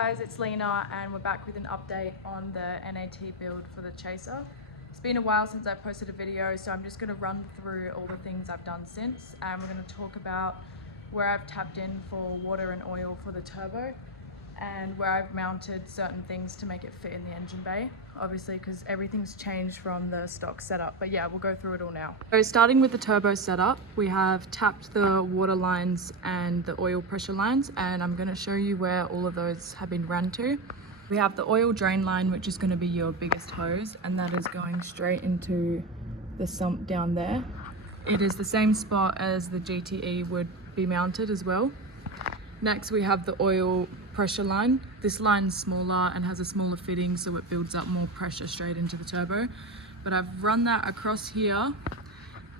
Guys, it's Lena and we're back with an update on the NA+T build for the Chaser. It's been a while since I posted a video, so I'm just going to run through all the things I've done since, and we're going to talk about where I've tapped in for water and oil for the turbo and where I've mounted certain things to make it fit in the engine bay, obviously because everything's changed from the stock setup. But yeah, we'll go through it all now. So starting with the turbo setup, we have tapped the water lines and the oil pressure lines, and I'm going to show you where all of those have been run to. We have the oil drain line, which is going to be your biggest hose, and that is going straight into the sump down there. It is the same spot as the GTE would be mounted as well. Next we have the oil pressure line. This line's smaller and has a smaller fitting, so it builds up more pressure straight into the turbo. But I've run that across here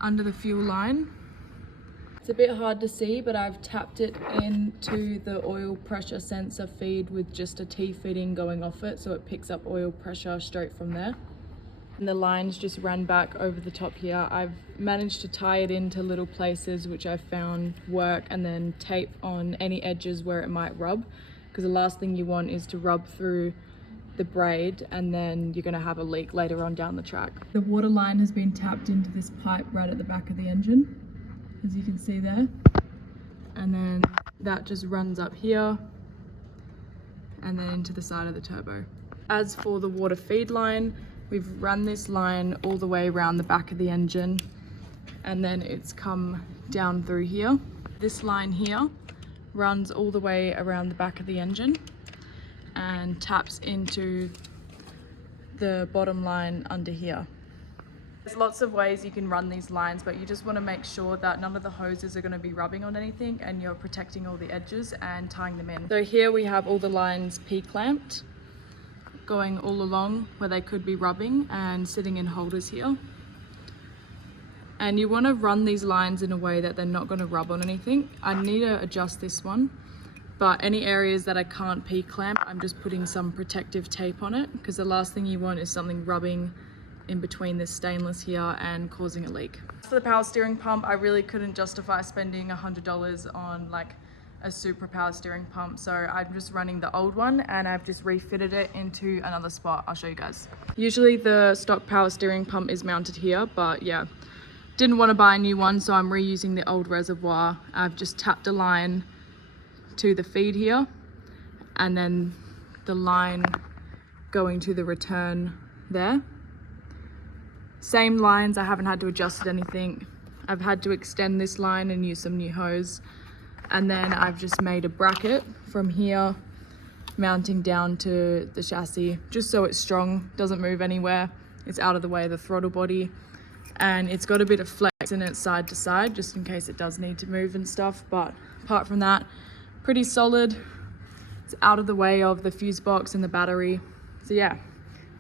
under the fuel line. It's a bit hard to see, but I've tapped it into the oil pressure sensor feed with just a T fitting going off it, so it picks up oil pressure straight from there. And the lines just ran back over the top here. I've managed to tie it into little places which I've found work, and then tape on any edges where it might rub, because the last thing you want is to rub through the braid and then you're going to have a leak later on down the track. The water line has been tapped into this pipe right at the back of the engine, as you can see there, and then that just runs up here and then into the side of the turbo. As for the water feed line, we've run this line all the way around the back of the engine, and then it's come down through here. This line here runs all the way around the back of the engine and taps into the bottom line under here. There's lots of ways you can run these lines, but you just want to make sure that none of the hoses are going to be rubbing on anything and you're protecting all the edges and tying them in. So here we have all the lines P-clamped, going all along where they could be rubbing and sitting in holders here. And you want to run these lines in a way that they're not going to rub on anything. I need to adjust this one, but any areas that I can't P-clamp, I'm just putting some protective tape on it, because the last thing you want is something rubbing in between this stainless here and causing a leak. For the power steering pump, I really couldn't justify spending $100 on like a super power steering pump, so I'm just running the old one and I've just refitted it into another spot. I'll show you guys. Usually the stock power steering pump is mounted here, but yeah, didn't want to buy a new one, so I'm reusing the old reservoir. I've just tapped a line to the feed here, and then the line going to the return there. Same lines, I haven't had to adjust anything. I've had to extend this line and use some new hose. And then I've just made a bracket from here mounting down to the chassis, just so it's strong, doesn't move anywhere. It's out of the way of the throttle body, and it's got a bit of flex in it side to side, just in case it does need to move and stuff. But apart from that, pretty solid. It's out of the way of the fuse box and the battery. So yeah,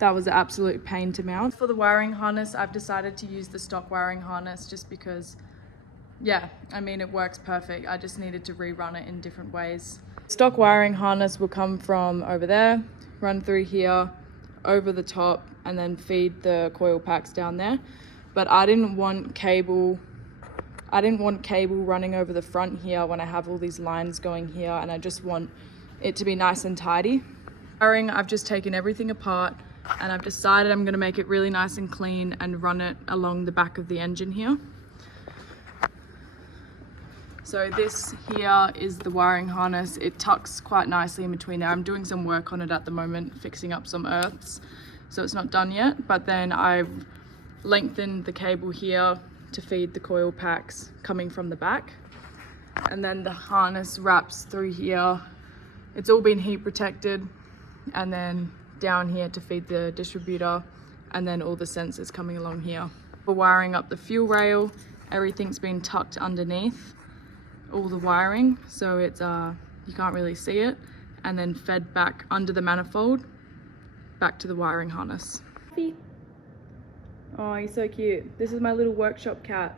that was an absolute pain to mount. For the wiring harness, I've decided to use the stock wiring harness just because, yeah, I mean, it works perfect. I just needed to rerun it in different ways. Stock wiring harness will come from over there, run through here, over the top, and then feed the coil packs down there. But I didn't want cable running over the front here when I have all these lines going here, and I just want it to be nice and tidy. Wiring, I've just taken everything apart and I've decided I'm gonna make it really nice and clean and run it along the back of the engine here. So this here is the wiring harness. It tucks quite nicely in between there. I'm doing some work on it at the moment, fixing up some earths, so it's not done yet. But then I've lengthened the cable here to feed the coil packs coming from the back. And then the harness wraps through here. It's all been heat protected. And then down here to feed the distributor, and then all the sensors coming along here. We're wiring up the fuel rail. Everything's been tucked underneath all the wiring, so it's you can't really see it, and then fed back under the manifold back to the wiring harness. Oh, he's so cute. This is my little workshop cat.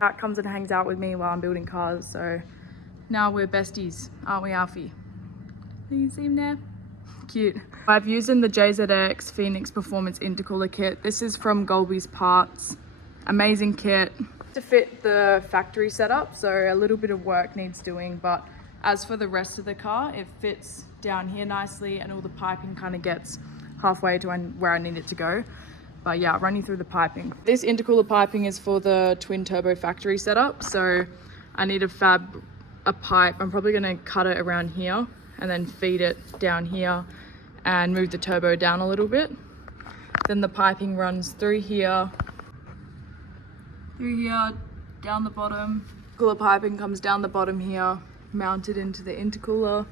Cat comes and hangs out with me while I'm building cars, so now we're besties, aren't we, Alfie? Do you see him there? Cute. I've used in the JZX Phoenix Performance Intercooler kit. This is from Golby's Parts. Amazing kit. To fit the factory setup, so a little bit of work needs doing, but As for the rest of the car, it fits down here nicely and all the piping kind of gets halfway to where I need it to go. But yeah, I'll run you through the piping. This intercooler piping is for the twin turbo factory setup. So I need to fab a pipe. I'm probably gonna cut it around here and then feed it down here and move the turbo down a little bit. Then the piping runs through here, down the bottom. Cooler piping comes down the bottom here, mounted into the intercooler.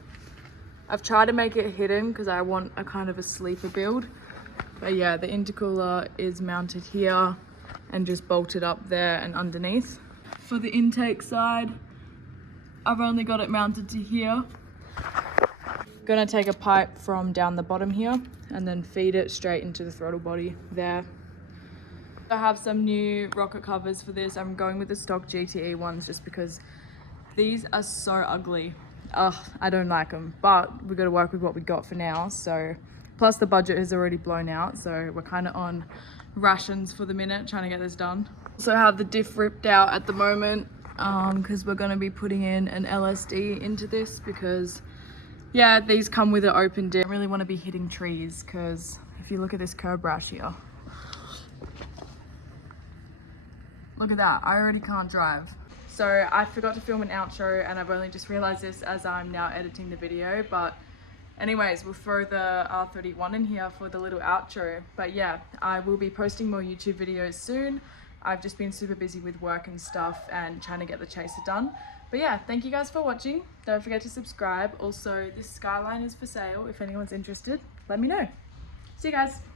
I've tried to make it hidden because I want a kind of a sleeper build. But yeah, the intercooler is mounted here and just bolted up there and underneath. For the intake side, I've only got it mounted to here. Gonna take a pipe from down the bottom here and then feed it straight into the throttle body there. I have some new rocket covers for this. I'm going with the stock GTE ones just because these are so ugly. Ugh, I don't like them, but we've got to work with what we got for now. So, plus the budget is already blown out, so we're kind of on rations for the minute, trying to get this done. Also have the diff ripped out at the moment because we're going to be putting in an LSD into this because, yeah, these come with an open diff. I don't really want to be hitting trees because if you look at this curb rash here, look at that, I already can't drive. So I forgot to film an outro and I've only just realized this as I'm now editing the video, but anyways, we'll throw the R31 in here for the little outro. But yeah, I will be posting more YouTube videos soon. I've just been super busy with work and stuff and trying to get the chaser done. But yeah, thank you guys for watching. Don't forget to subscribe. Also, this Skyline is for sale. If anyone's interested, let me know. See you guys.